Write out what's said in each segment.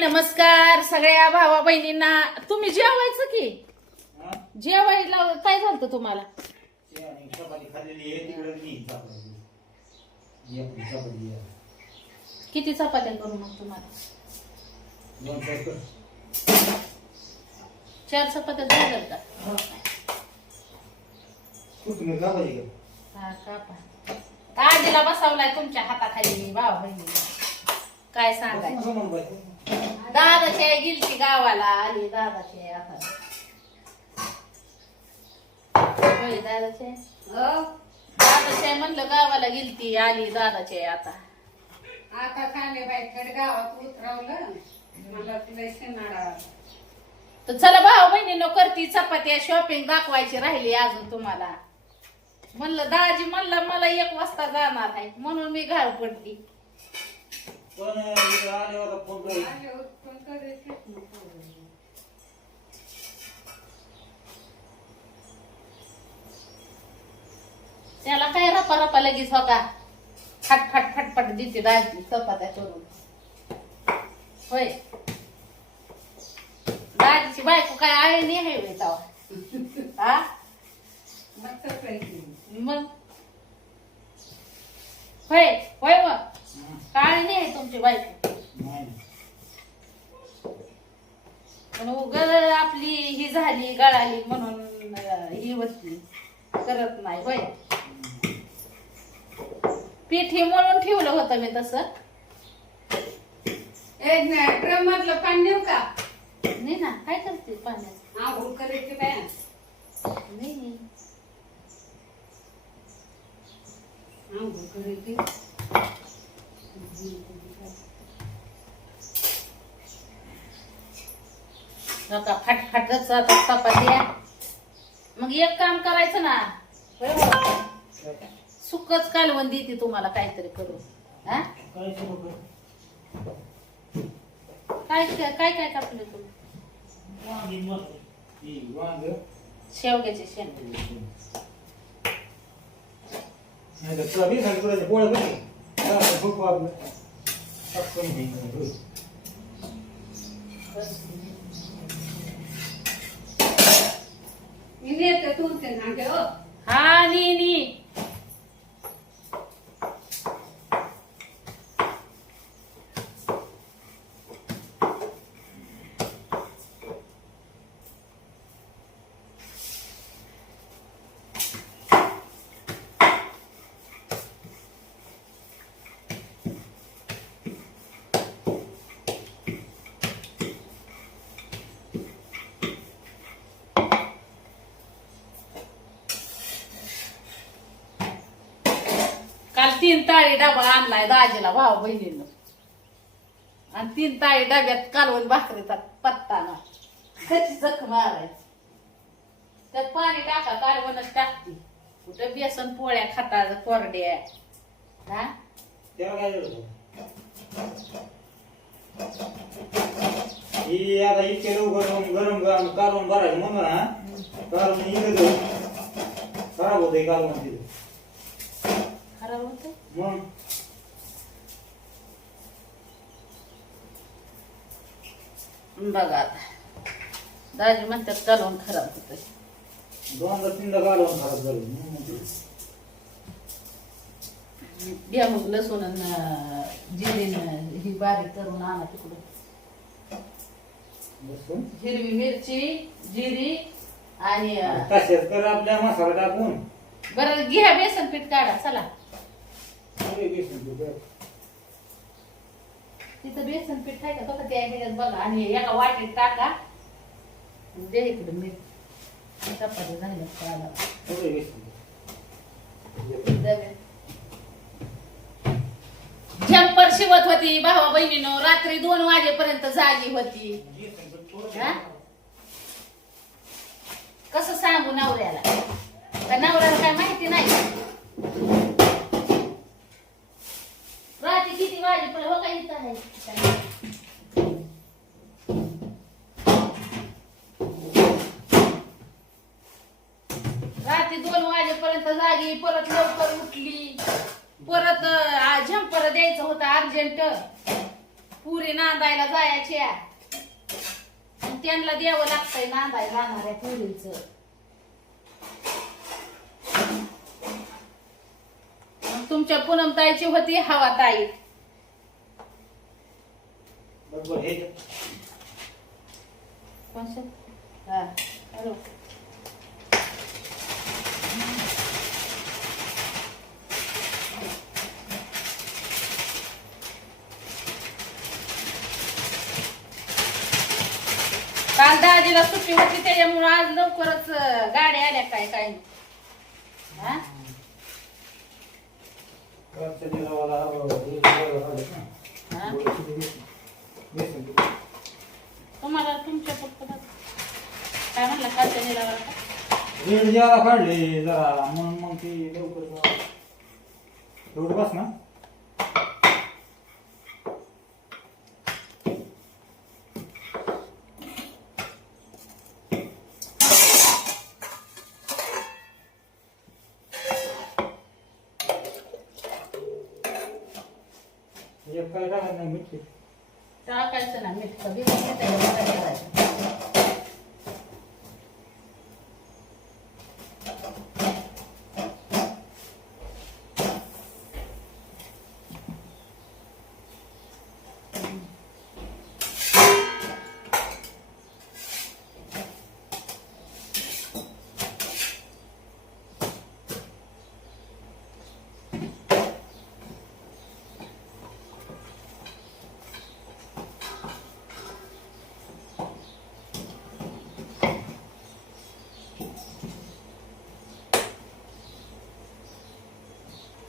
नमस्कार सगळ्या भावा बहिणींना. तुम्ही जेवायचं की जेवायला काय झालं तुम्हाला? किती चपात्या करू मग तुम्हाला? 4 चपात्या झाल्या का? हा का आजीला बसवलाय तुमच्या हाताखाली भावा बहिणी. काय सांगायचं? दादाची आई गेलती गावाला, आली दादाची आई आता. होय दादाची आई? दादाची आई म्हणलं गावाला गेलती, आली दादाची आई आता. आता खाणे बाईकडे गावात उतरवलं मला तुला शेणाळा. तर चला भाऊ बहिणीनं करती चपात्या. शॉपिंग दाखवायची राहिली अजून तुम्हाला. म्हणलं दाजी म्हणलं मला 1 वाजता जाणार आहे म्हणून मी घाल पडली. त्याला काय रपा रपा लगेच हो का? फटफट फटफट देते दाजी चपात्या करून. होय दाजीची बायको काय आहे नाही आहे होय तवा? हा मग होय होय मग काय नाही आहे तुमची बायको. पण उगाच आपली ही झाली गळाली म्हणून ही होती करत नाही. होय पीठ हे मळून ठेवलं होतं मी तसं. एक ड्रम मधलं पाणी देऊ का? नाही ना काय करते पाण्यात? आंघोळ करायची बाया. नाही आंघोळ करायची. नका फटफटच आता चपात्या. मग एक काम करायचं ना, सुकच कालवण देते तुम्हाला काहीतरी करून. हा काय काय काय कापले तुम्ही? शेवग्याचे शेंग. मी नेते तुमचे नागे हो. हा नी काल 3 ताळी डबा आणलाय दाजीला भाऊ बहिणीनं. आणि 3 ताळी डब्यात कालवण भाकरीचा पत्ता ना त्याची जख मारायची. त्यात पाणी टाका कालवणच टाकते. कुठं बेसन पोळ्या खाता कोरड्या. हा गरम गरम कालवण भरायचं म्हणून ना कालवण इकडे खराब होते. कालवण तिथे खराब होतं. मग बघा आता दाजी म्हणतात कालवण खराब होत. 2-3दा कालवण खराब झालं. द्या मग लसूण जिरे ही बारीक करून आणा तिकडून. हिरवी मिरची जिरी आणि तसेच कर आपल्या मसाला टाकून. बरं घ्या बेसन पीठ काढा चला. तिथं बेसन पीठ आहे का? तो त्या ह्याच्यात बघा आणि एका वाटीत टाका. दे इकडे मीठ. चपाती झाल्या काढा. झंपर शिवत होती भावा बहिणीनं. रात्री 2 वाजेपर्यंत जागी होती. कसं सांगू नवऱ्याला? का नवऱ्याला काय माहिती नाही? रात्री किती वाजेपर्यंत हो का इथं आहे? रात्री 2 वाजेपर्यंत जागी. परत लवकर उठली. परत झंपर द्यायचं होतं अर्जंट. पुरी नांदायला जायच्या आणि त्यांना द्यावं लागतंय नांदायला जाणाऱ्या पुरीचं. तुमच्या पूनमताईची होती हवाताई. बरोबर हे हा हॅलो. काल दाजीला सुट्टी होती त्याच्यामुळे आज लवकरच गाड्या आल्या काय काय हा. कालच्या दिवसाला हे काढलं ना. हा? बेसन. तुम्हाला तुमच्या फक्त काय म्हणलं कालच्या निलावर रेड ज्याला काढले जरा म्हणून मग ती लवकर एवढं बस ना. एक काय टाकायचं नाही मीठ. टाकायचं ना मीठ कधी करायचं.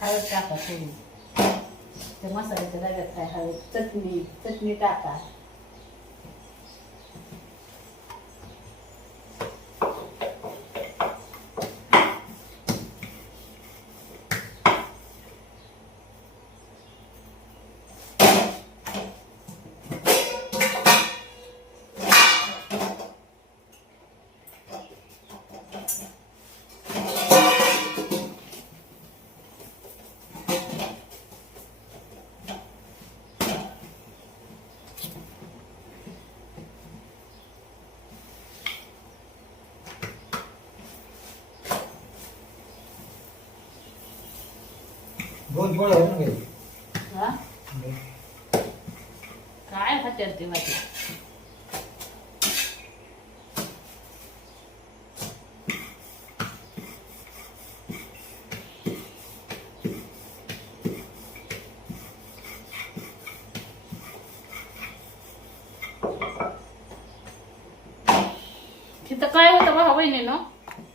हळद टाका थोडी. त्या मसाल्याच्या डब्यात काय हळद चटणी टाका. दोन पोळ्या होऊन गेली. हा काय हत्यार ते वाटे. तिथं काय होतं बघा बहिणीनं,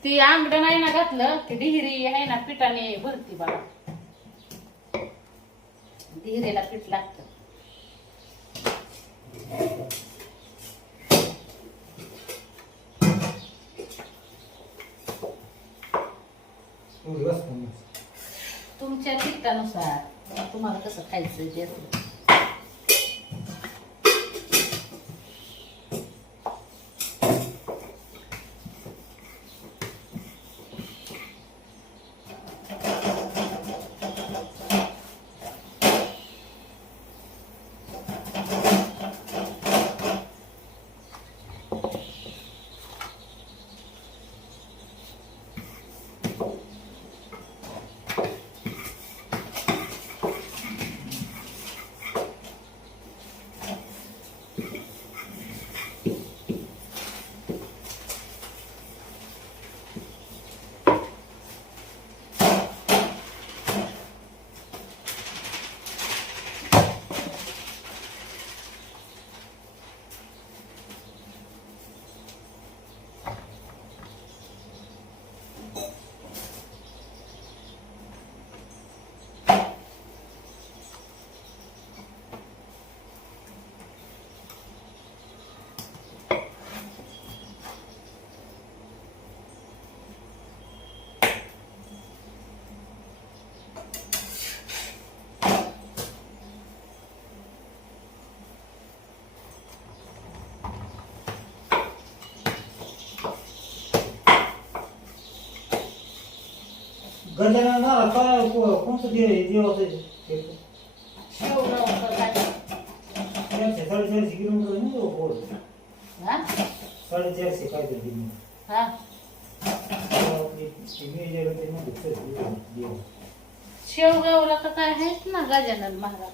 ती आंबड नाही ना घातलं की डिहिरी आहे ना पिठाने भरती बघा. डिहिरीला पीठ लागतं. एवढी बस ना. तुमच्या पिठानुसार तुम्हाला कसं खायचं ते. गंजाला नारळ काय कोणतं देवाचं शेवगाव काय त्या किलोमीटर नाही हो, पोर. हा 450 काहीतरी किलोमीटर. हा आपली ती मेजर होते ना, ते शेवगावला का काय आहेत ना गजानन महाराज.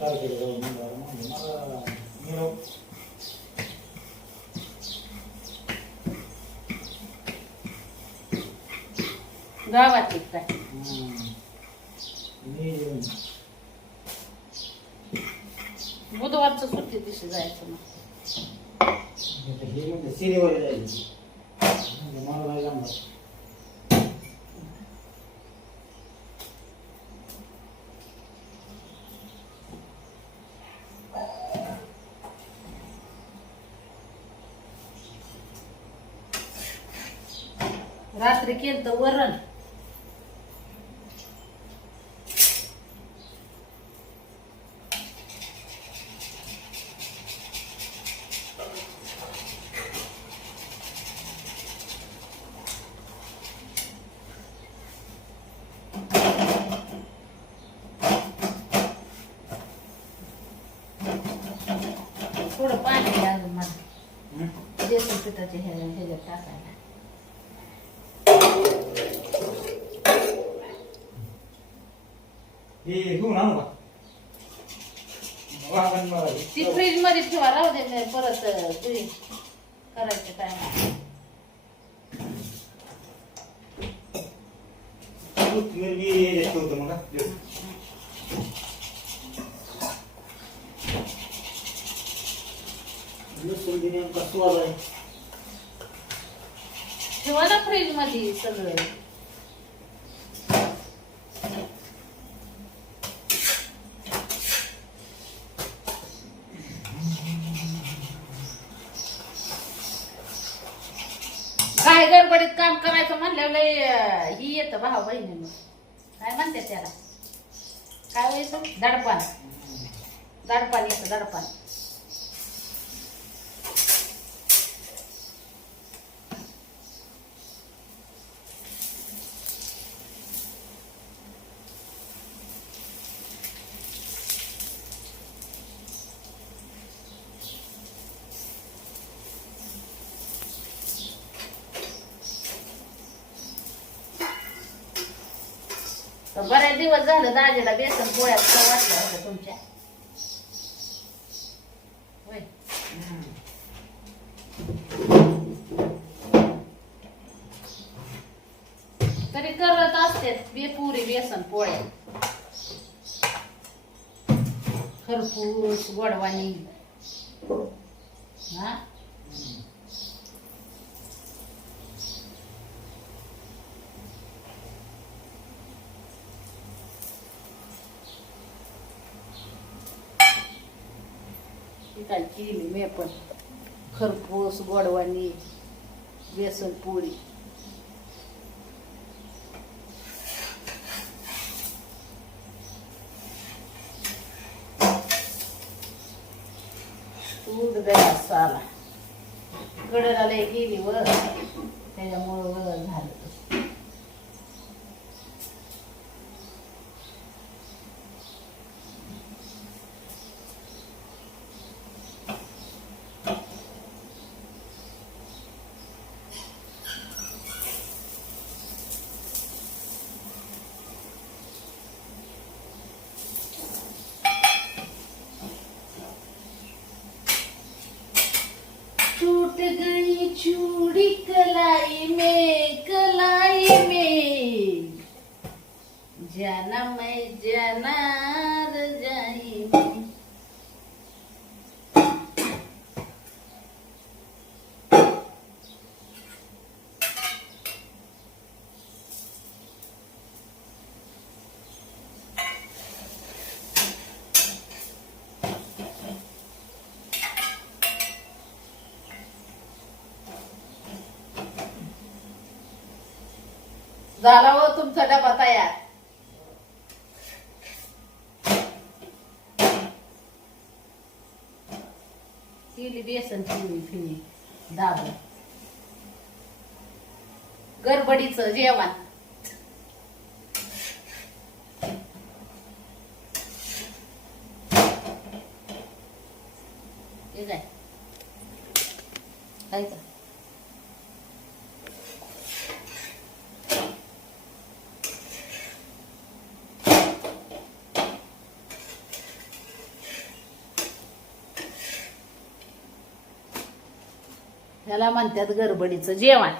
तारखेला जाऊन मला निरोप. गावात काय बुधवारचं सुट्टी दिवशी जायचं ना. हे म्हणजे सिनेवर जायचं मला नाही जमणार. रात्री केलं वरण. थोडं पाणी द्या अजून मला बेसन पिठाचे ह्याच्यात टाकायला. हे घेऊन आणू का वाहन मला ती फ्रीज मध्ये ठेवा, राहू दे मी परत तुम्ही करायचं टाइम. मिरगी ठेवतो मग नेमका स्वाद आहे. ठेवा ना फ्रीज मध्ये सगळं. काय गडबडीत काम करायचं म्हणल्यावर लय ही येतं भाऊ बहिणी. काय म्हणते त्याला, काय व्हायचं, दडपान. दडपान येतं, दडपान. बरेच दिवस झालं दाजीला बेसन पोळ्यात चव वाटल्या होत्या तुमच्या. होय. तरी करत असते पुरी बेसन पोळ्या. खरपूस गोडवानी. हा काय केली मी पण खरपूस गोडवानी बेसन पोळी. दूध द्या साला कडला लय गेली वर, त्याच्यामुळं वर झालं. टूट गई चूड़ी कलाई में जाना मैं जाना रजाई में. झाला हो तुमचा डबा तयार. केली बेसन पोळी फिनी दाबून. गडबडीचं जेवण. हे काय काय का ह्याला म्हणतात गडबडीचं जेवण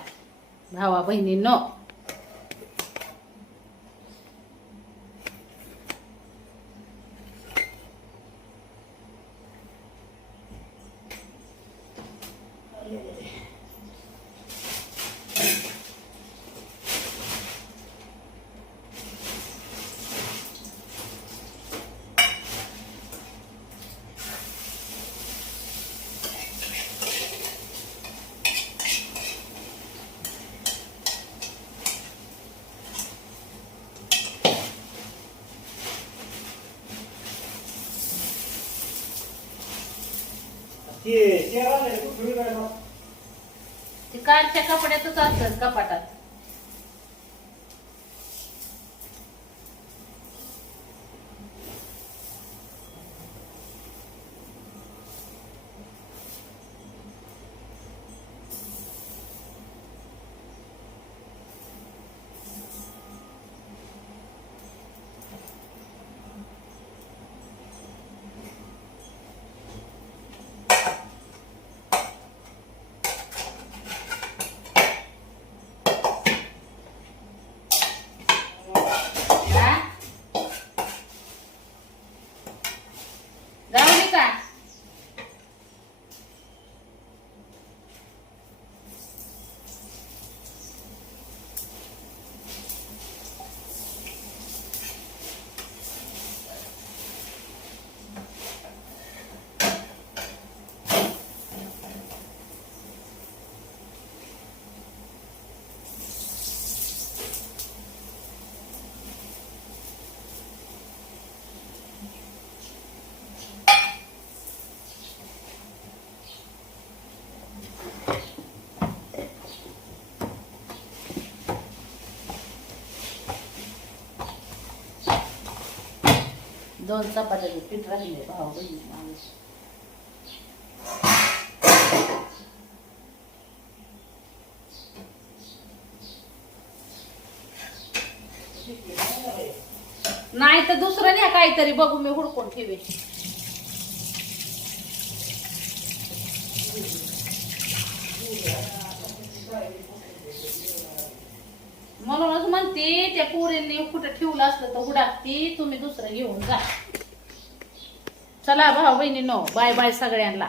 भावा बहिणींनो. ती कालच्या कपड्यातच असतात कपाटात. जाऊ का दोन चपात्याचे पीठ राहिले भाऊ बहिणी माणूस. नाही तर दुसरं न्या काहीतरी बघू मी हुडकून ठेवे. म्हणूनच म्हणते त्या पोरींनी कुठं ठेवलं असलं तर हुडाकती. तुम्ही दुसरं घेऊन जा. चला भाऊ बहिणींनो बाय बाय सगळ्यांना.